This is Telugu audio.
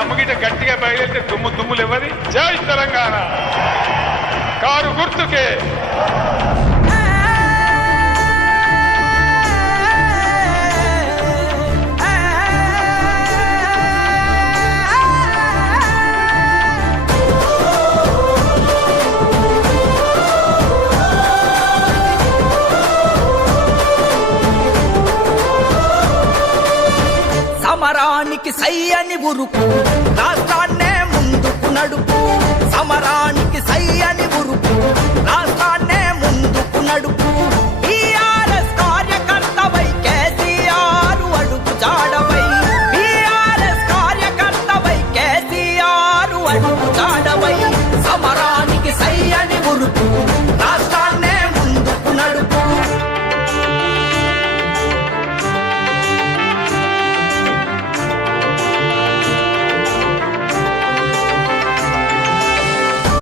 దమ్ముగిట గట్టిగా బయలుదేరితే దుమ్ములు ఇవ్వది. జై తెలంగాణ. కారు గుర్తుకే. సమరానికి సై అని ఉరుకు, రాష్ట్రాన్నే ముందుకు నడుపు. సమరానికి సై అని ఉరుకు, రాష్ట్రాన్నే ముందుకు నడుపు.